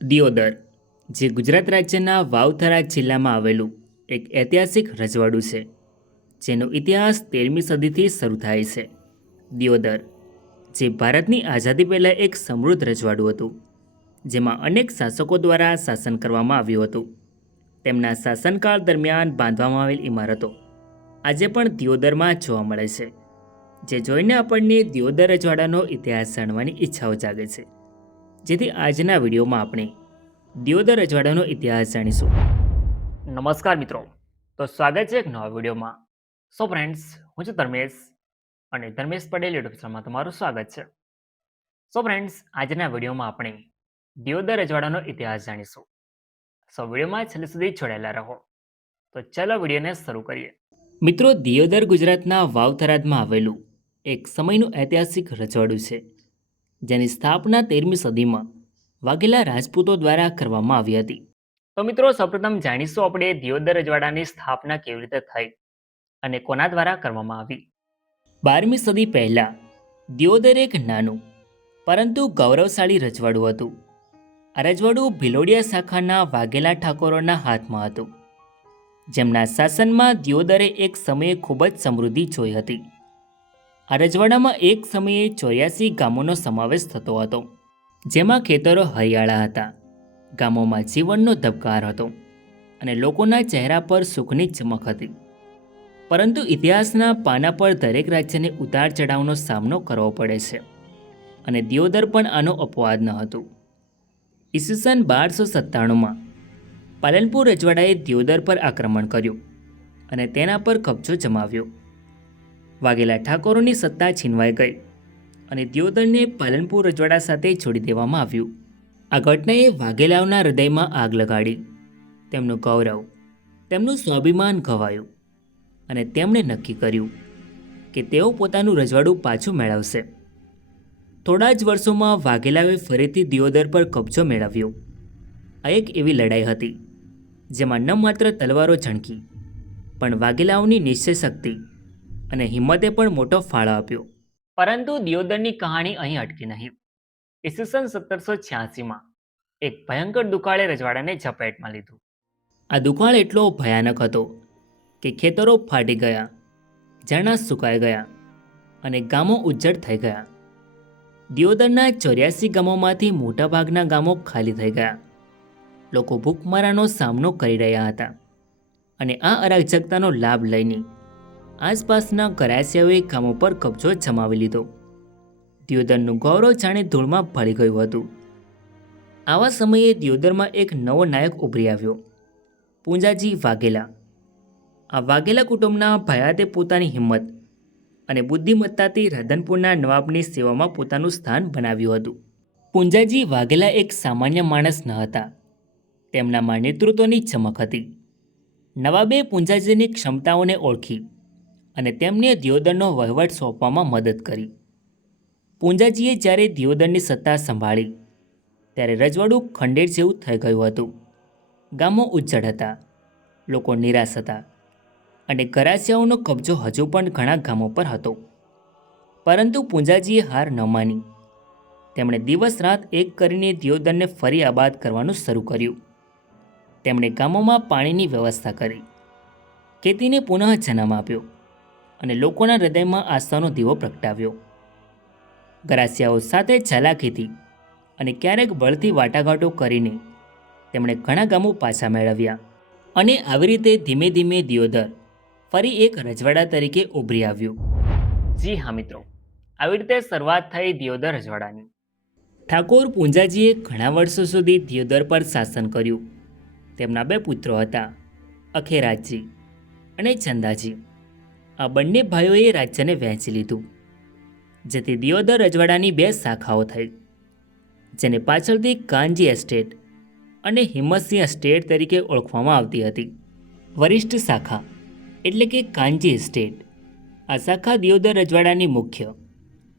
દિયોદર, જે ગુજરાત રાજ્યના વાવથરા જિલ્લામાં આવેલું એક ઐતિહાસિક રજવાડું છે, જેનો ઇતિહાસ 13મી સદીથી શરૂ થાય છે. દિયોદર, જે ભારતની આઝાદી પહેલાં એક સમૃદ્ધ રજવાડું હતું, જેમાં અનેક શાસકો દ્વારા શાસન કરવામાં આવ્યું હતું. તેમના શાસનકાળ દરમિયાન બાંધવામાં આવેલ ઇમારતો આજે પણ દિયોદરમાં જોવા મળે છે, જે જોઈને આપણને દિયોદર રજવાડાનો ઇતિહાસ જાણવાની ઈચ્છાઓ જાગે છે. જેથી આજના વિડીયોમાં આપણે દિયોદર રજવાડાનો ઇતિહાસ જાણીશું. નમસ્કાર મિત્રો, તો સ્વાગત છે એક નવા વિડીયોમાં. સો ફ્રેન્ડ્સ, હું છું ધર્મેશ અને ધર્મેશ પટેલ યુટ્યુબ ચેનલમાં તમારું સ્વાગત છે. સો ફ્રેન્ડ્સ, આજના વિડીયોમાં આપણે દિયોદર રજવાડાનો ઇતિહાસ જાણીશું. સો વિડીયોમાં છેલ્લે સુધી જોડાયેલા રહો. તો ચાલો વિડીયોને શરૂ કરીએ. મિત્રો, દિયોદર ગુજરાતના વાવ-થરાદમાં આવેલું એક સમયનું ઐતિહાસિક રજવાડું છે, જેની સ્થાપના 13મી સદીમાં વાઘેલા રાજપૂતો દ્વારા કરવામાં આવી હતી. તો મિત્રો, સૌપ્રથમ જાણીશું આપણે દિયોદર રજવાડાની સ્થાપના કેવી રીતે થઈ અને કોના દ્વારા કરવામાં આવી. 12મી સદી પહેલા દિયોદર એક નાનું પરંતુ ગૌરવશાળી રજવાડું હતું. આ રજવાડું ભિલોડિયા શાખાના વાઘેલા ઠાકોરોના હાથમાં હતું, જેમના શાસનમાં દિયોદરે એક સમયે ખૂબ જ સમૃદ્ધિ જોઈ હતી. આ રજવાડામાં એક સમયે 84 ગામોનો સમાવેશ થતો હતો, જેમાં ખેતરો હરિયાળા હતા, ગામોમાં જીવનનો ધબકાર હતો અને લોકોના ચહેરા પર સુખની ચમક હતી. પરંતુ ઇતિહાસના પાના પર દરેક રાજ્યને ઉતાર ચઢાવનો સામનો કરવો પડે છે, અને દિયોદર પણ આનો અપવાદ ન હતું. ઈસવીસન 1297માં પાલનપુર રજવાડાએ દિયોદર પર આક્રમણ કર્યું અને તેના પર કબજો જમાવ્યો. વાઘેલા ઠાકોરોની સત્તા છીનવાઈ ગઈ અને દિયોદરને પાલનપુર રજવાડા સાથે જોડી દેવામાં આવ્યું. આ ઘટનાએ વાઘેલાઓના હૃદયમાં આગ લગાડી. તેમનું ગૌરવ, તેમનું સ્વાભિમાન ઘવાયું અને તેમણે નક્કી કર્યું કે તેઓ પોતાનું રજવાડું પાછું મેળવશે. થોડા જ વર્ષોમાં વાઘેલાઓએ ફરીથી દિયોદર પર કબજો મેળવ્યો. આ એક એવી લડાઈ હતી જેમાં ન માત્ર તલવારો ઝણકી, પણ વાઘેલાઓની નિશ્ચય શક્તિ અને હિંમતે પણ મોટો ફાળો આપ્યો. પરંતુ દિયોદરની કહાણી અહીં અટકી નહીં. ઈસવીસન 1786માં એક ભયંકર દુકાળે રજવાડાને ઝપેટમાં લીધું. આ દુકાળ એટલો ભયાનક હતો કે ખેતરો ફાટી ગયા, ઝરણા સુકાઈ ગયા અને ગામો ઉજ્જડ થઈ ગયા. દિયોદરના 84 ગામોમાંથી મોટાભાગના ગામો ખાલી થઈ ગયા. લોકો ભૂખમરાનો સામનો કરી રહ્યા હતા અને આ અરાજકતાનો લાભ લઈને આસપાસના ગરાસિયાઓએ ગામો પર કબજો જમાવી લીધો. દિયોદરનું ગૌરવ જાણે ધૂળમાં ભળી ગયું હતું. આવા સમયે દિયોદરમાં એક નવો નાયક ઉભરી આવ્યો, પૂંજાજી વાઘેલા. આ વાઘેલા કુટુંબના ભયાતે પોતાની હિંમત અને બુદ્ધિમત્તાથી રાધનપુરના નવાબની સેવામાં પોતાનું સ્થાન બનાવ્યું હતું. પૂંજાજી વાઘેલા એક સામાન્ય માણસ ન હતા. તેમનામાં નેતૃત્વની ચમક હતી. નવાબે પૂંજાજીની ક્ષમતાઓને ઓળખી અને તેમને દિયોદરનો વહીવટ સોંપવામાં મદદ કરી. પૂંજાજીએ જ્યારે દિયોદરની સત્તા સંભાળી ત્યારે રજવાડું ખંડેર જેવું થઈ ગયું હતું. ગામો ઉજ્જડ હતા, લોકો નિરાશ હતા અને ગરાસિયાઓનો કબજો હજુ પણ ઘણા ગામો પર હતો. પરંતુ પૂંજાજીએ હાર ન માની. તેમણે દિવસ રાત એક કરીને દિયોદરને ફરી આબાદ કરવાનું શરૂ કર્યું. તેમણે ગામોમાં પાણીની વ્યવસ્થા કરી, ખેતીને પુનઃ જન્મ આપ્યો અને લોકોના હૃદયમાં આસ્થાનો દીવો પ્રગટાવ્યો. ગરાસિયાઓ સાથે ચાલાકીથી અને ક્યારેક બળથી વાટાઘાટો કરીને તેમણે ઘણા ગામો પાછા મેળવ્યા અને આવી રીતે ધીમે ધીમે દિયોદર ફરી એક રજવાડા તરીકે ઉભરી આવ્યું. જી હા મિત્રો, આવી રીતે શરૂઆત થઈ દિયોદર રજવાડાની. ઠાકોર પૂંજાજીએ ઘણા વર્ષો સુધી દિયોદર પર શાસન કર્યું. તેમના 2 પુત્રો હતા, અખેરાજજી અને ચંદાજી. આ બંને ભાઈઓએ રાજ્યને વહેંચી લીધું, જેથી દિયોદર રજવાડાની 2 શાખાઓ થઈ, જેને પાછળથી કાનજી એસ્ટેટ અને હિંમતસિંહ એસ્ટેટ તરીકે ઓળખવામાં આવતી હતી. વરિષ્ઠ શાખા એટલે કે કાનજી એસ્ટેટ. આ શાખા દિયોદર રજવાડાની મુખ્ય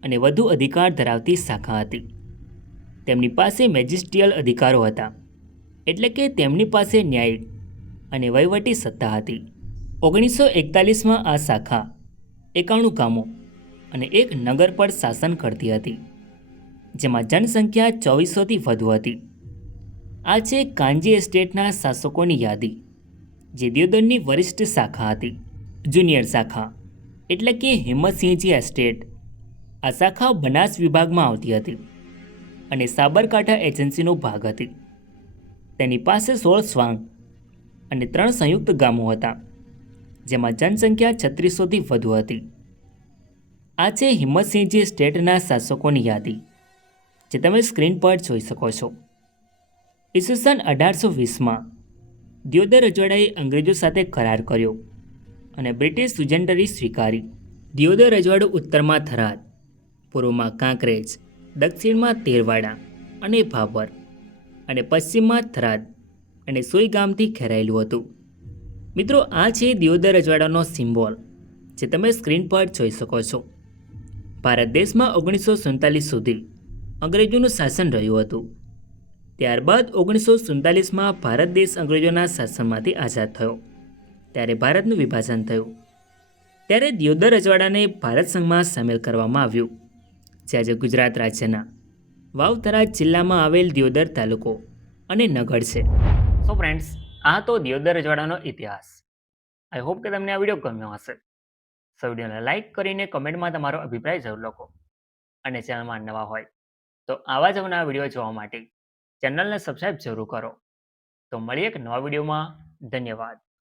અને વધુ અધિકાર ધરાવતી શાખા હતી. તેમની પાસે મેજિસ્ટ્રિયલ અધિકારો હતા, એટલે કે તેમની પાસે ન્યાયિક અને વહીવટી સત્તા હતી. 1941માં આ શાખા 91 ગામો અને એક નગર પર શાસન કરતી હતી, જેમાં જનસંખ્યા 2400થી વધુ હતી. આ છે કાંજી એસ્ટેટના શાસકોની યાદી, જે દિયોદરની વરિષ્ઠ શાખા હતી. જુનિયર શાખા એટલે કે હિંમતસિંહજી એસ્ટેટ. આ શાખા બનાસ વિભાગમાં આવતી હતી અને સાબરકાંઠા એજન્સીનો ભાગ હતી. તેની પાસે 16 સ્વાંગ અને 3 સંયુક્ત ગામો હતા, જેમાં જનસંખ્યા 3600થી વધુ હતી. આ છે હિંમતસિંહજી એસ્ટેટના શાસકોની યાદી, જે તમે સ્ક્રીન પર જોઈ શકો છો. ઈસવીસન 1820માં દિયોદર રજવાડાએ અંગ્રેજો સાથે કરાર કર્યો અને બ્રિટિશ સુજેન્ડરી સ્વીકારી. દિયોદર રજવાડું ઉત્તરમાં થરાદ, પૂર્વમાં કાંકરેજ, દક્ષિણમાં તેરવાડા અને ભાભર અને પશ્ચિમમાં થરાદ અને સોઈ ગામથી ઘેરાયેલું હતું. મિત્રો, આ છે દિયોદર રજવાડાનો સિમ્બોલ, જે તમે સ્ક્રીન પર જોઈ શકો છો. ભારત દેશમાં 1947 સુધી અંગ્રેજોનું શાસન રહ્યું હતું. ત્યારબાદ 1947માં ભારત દેશ અંગ્રેજોના શાસનમાંથી આઝાદ થયો. ત્યારે ભારતનું વિભાજન થયું. ત્યારે દિયોદર રજવાડાને ભારત સંઘમાં સામેલ કરવામાં આવ્યું, જે આજે ગુજરાત રાજ્યના વાવ થરાદ જિલ્લામાં આવેલ દિયોદર તાલુકો અને નગર છે. સો ફ્રેન્ડ્સ, આ તો દિયોદર રજવાડાનો ઇતિહાસ. આઈ હોપ કે તમને આ વિડીયો ગમ્યો હશે. સો વિડીયોને લાઇક કરીને કમેન્ટમાં તમારો અભિપ્રાય જરૂર લખો. અને ચેનલમાં નવા હોય તો આવા જ નવા વિડીયો જોવા માટે ચેનલને સબસ્ક્રાઈબ જરૂર કરો. તો મળીએ એક નવા વિડીયોમાં. ધન્યવાદ.